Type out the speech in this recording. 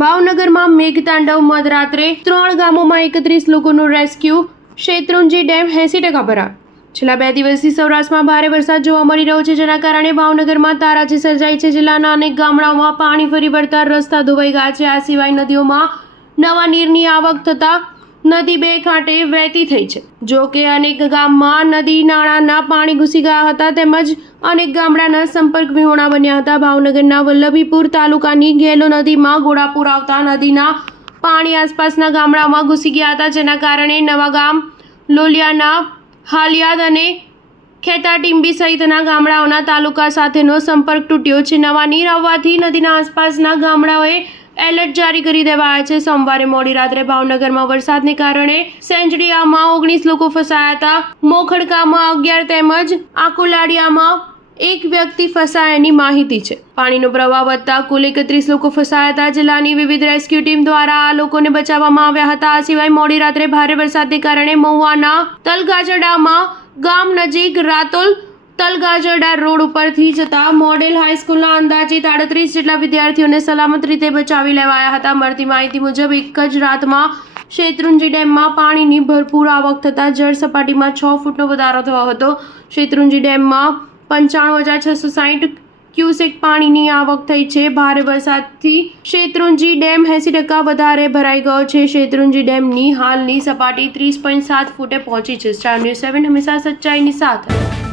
ભાવનગરમાં મેઘતાંડવ મધરાત્રે 3 ગામોમાં 31 લોકોનું રેસ્ક્યુ. શેત્રુંજી ડેમ 80% ભરાયો. છેલ્લા 2 દિવસથી સૌરાષ્ટ્રમાં ભારે વરસાદ જોવા મળી રહ્યો છે, જેના કારણે ભાવનગરમાં તારાજી સર્જાઈ છે. જિલ્લાના અનેક ગામડાઓમાં પાણી ફરી વળતા રસ્તા ધોવાઈ ગયા છે. આ સિવાય નદીઓમાં નવા નીરની આવક થતા નદી બે કાંઠે વહેતી થઈ છે. જો કે અનેક ગામમાં નદી નાળાના પાણી ઘૂસી ગયા હતા, તેમજ અનેક ગામડાના સંપર્ક વિહોણા બન્યા હતા. ભાવનગરના વલ્લભીપુર તાલુકાની ગેલો નદીમાં ઘોડાપુર આવતા નદીના પાણી આસપાસના ગામડામાં ઘૂસી ગયા હતા, જેના કારણે નવાગામ, લોલિયાના, હાલિયાદ અને ખેતાટીંબી સહિતના ગામડાઓના તાલુકા સાથેનો સંપર્ક તૂટ્યો છે. નવા નીર આવવાથી નદીના આસપાસના ગામડાઓએ એલર્ટ જારી કરી દેવાયા છે. સોમવારે મોડી રાત્રે ભાવનગરમાં વરસાદને કારણે સેંજડિયામાં 19 લોકો ફસાયા હતા. મોખડકામાં 11 તેમજ આકુલાડિયામાં 1 વ્યક્તિ ફસાયાની માહિતી છે. પાણીનો પ્રવાહ વધતા કુલ 31 લોકો ફસાયા હતા. જિલ્લાની વિવિધ રેસ્ક્યુ ટીમ દ્વારા આ લોકોને બચાવવામાં આવ્યા હતા. આ સિવાય મોડી રાત્રે ભારે વરસાદને કારણે મહુવાના તલગાજડામાં ગામ નજીક રાતોલ તલગાજરડા રોડ ઉપરથી જતા મોડેલ હાઈસ્કૂલના અંદાજિત 38 જેટલા વિદ્યાર્થીઓને સલામત રીતે બચાવી લેવાયા હતા. મળતી માહિતી મુજબ એક જ રાતમાં શેત્રુંજી ડેમમાં પાણીની ભરપૂર આવક થતાં જળ સપાટીમાં 6 ફૂટનો વધારો થયો હતો. શેત્રુંજી ડેમમાં 95,660 ક્યુસેક પાણીની આવક થઈ છે. ભારે વરસાદથી શેત્રુંજી ડેમ 80% વધારે ભરાઈ ગયો છે. શેત્રુંજી ડેમની હાલની સપાટી 30.7 ફૂટે પહોંચી છે. સ્ટાર ન્યૂઝ 7 હંમેશા સચ્ચાઈની સાથે.